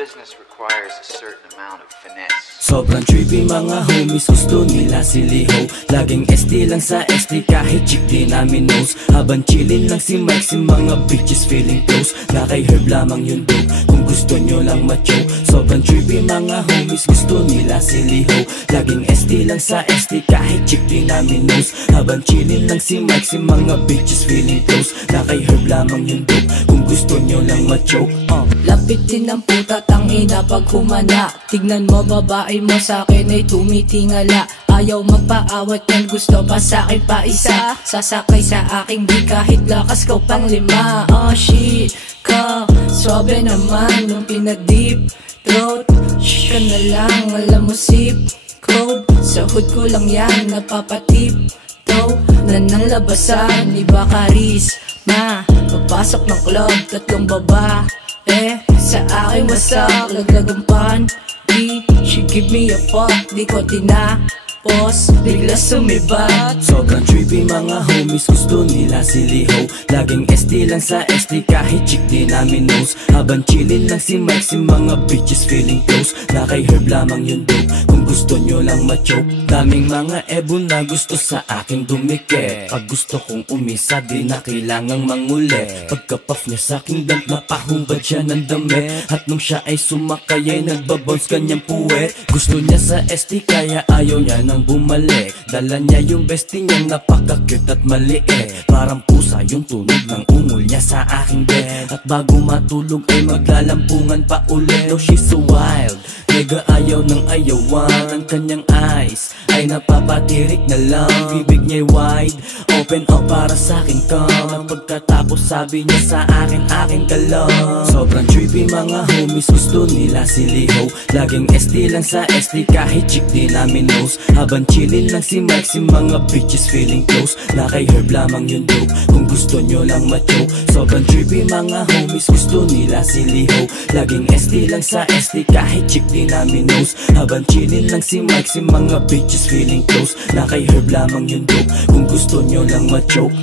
business requires a certain amount of finesse. Sobrang trippy mga homies, gusto nila si Liho. Laging SD lang sa SD kahit chick di namin knows. Habang chillin lang si Mike, si mga bitches feeling close. Na kay Herb lamang yun dope, kung gusto nyo lang ma-choke. Sobrang trippy mga homies, gusto nila si Liho. Laging SD lang sa SD kahit chick di namin knows. Habang chillin lang si Mike, si mga bitches feeling close. Na kay Herb lamang yun dope, kung gusto nyo lang ma-choke. Lapitin ng puta tangina pag humana. Tignan mo babae mo sa'kin ay tumitingala. Ayaw magpaawat yan, gusto pa sa'kin pa isa. Sasakay sa aking di kahit lakas ko pang lima. Oh shit ka, swabe naman nung pinag-deep throat. Shh ka na lang, alam mo sip code. Sa hood ko lang yan, napapatip to na nang labasan, iba karisma. Pagpasok ng club, tatlong baba sa aking wasak, laglagang panty. She give me a fuck, di ko tinapos, bigla sumibat. Sobrang trippy mga homies, gusto nila si Liho. Laging SD lang sa SD kahit chick di namin knows. Habang chillin lang si Mike, si mga bitches feeling close. Na kay Herb lamang yun dope, kung gusto nyo lang ma-choke. Daming mga ebon na gusto sa akin dumikit. Pag gusto kong umisa, di na kailangang manguli. Pagka-puff niya sa aking blunt, napahubad siya ng damit. At nung siya ay sumakay ay nagbabounce kanyang puwet. Gusto niya sa SD kaya ayaw niya nang bumalik. Dala niya yung bestie niyang napaka-cute at maliit. Parang pusa yung tunog ng ungol niya sa aking bed. At bago matulog ay maglalampungan pa ulit. No, she's so wild, nega ayaw ng ayawan. Ang kanyang eyes ay napapatirik na lang. Bibig niya'y wide open up para sa'king come. Pagkatapos sabi niya sa akin, akin ka lang. Sobrang trippy mga homies, gusto nila si Liho. Laging SD lang sa SD kahit chick di namin knows. Habang chillin lang si Mike, si mga bitches feeling close. Na kay Herb lamang yun dope, kung gusto nyo lang ma-choke. Sobrang trippy mga homies, gusto nila si Liho. Laging SD lang sa SD kahit chick di namin knows. Habang chillin lang si Mike, si mga bitches feeling close. Na kay Herb lamang yun dope, kung gusto nyo lang ma-choke.